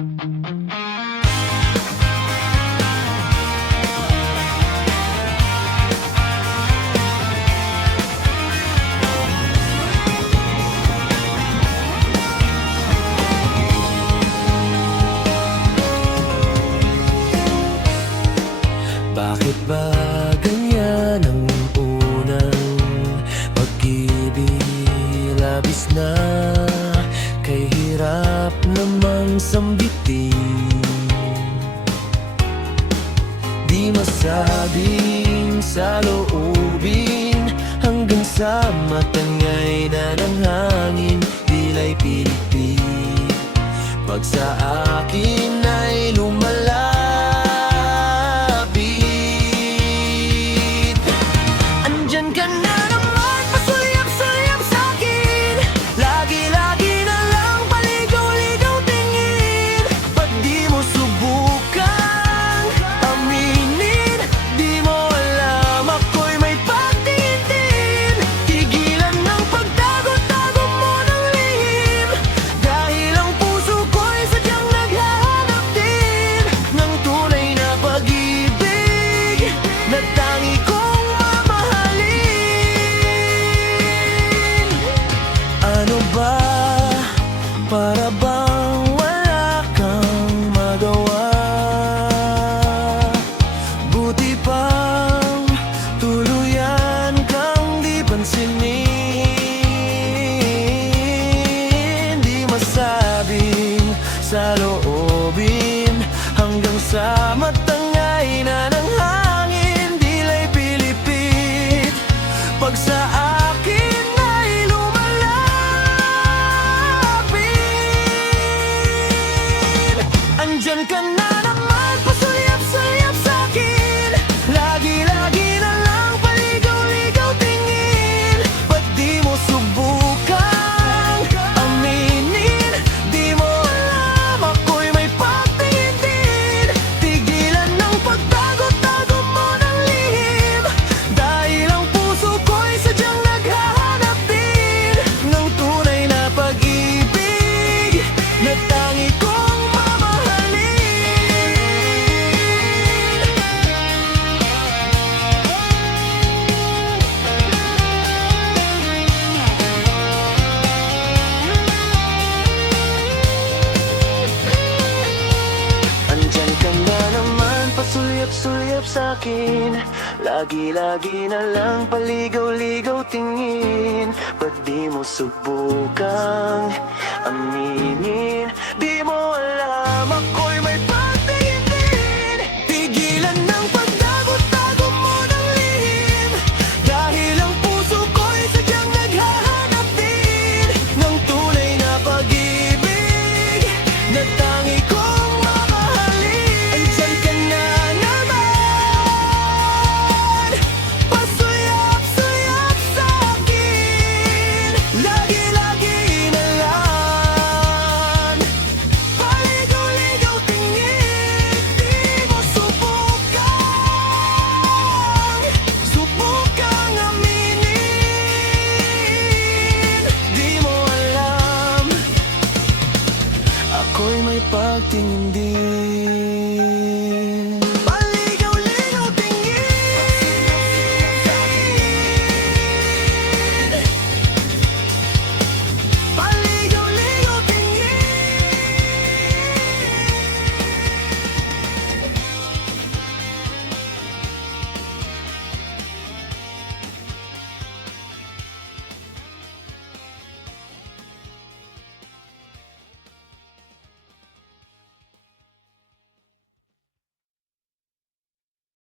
Bakit ba ganyan ang unang pag-ibig? Labis na kay hirap namang sambitin. Di masabing sa loobin, hanggang sa matangay na ng hangin, tila'y pilipit. Pag sa akin ay lumalapit, andyan ka na naman, pasulyap-sulyap sa'kin. Lagi-lagi na lang paligaw-ligaw tingin. Ba't di mo subukan aminin? Di mo alam ako'y may pagtingin. Tigilan ng pagtago-tago mo ng lihim, dahil ang puso ko'y sadyang naghahanap din ng tunay na pag-ibig na tangi kong mamahalin. Ano ba? Para bang wala kang magawa? Buti pang tuluyan kang di pansinin. Di masabing sa loobin, hanggang sa matangay na ng hangin, dila'y pilipit. Pag sa akin ay lumalapit, andyan ka na naman, pasulyap-sulyap sa'kin. Lagi-lagi na lang paligaw-ligaw tingin. Ba't di mo subukan aminin? Di mo alam ako'y may pagtingin din. Tigilan ng pagtago-tago mo ng lihim, dahil ang puso ko'y sadyang naghahanap din ng tunay na pag-ibig na tangi kong mamahalin. Andyan ka na naman, pasulyap-sulyap sa'kin. Lagi-lagi na lang paligaw-ligaw tingin. Ba't di mo subukang aminin? Di mo alam ako'y may pagtingin din. Tigilan ng pagtago-tago mo ng lihim, dahil ang puso ko'y sadyang naghahanap din ng tunay na pag-ibig na tangi kong mamahalin. Andyan ka na naman, pasulyap-sulyap sa'kin. Lagi-lagi na lang paligaw-ligaw tingin. Di mo subukang aminin. Di mo alam ako'y may pagtingin din.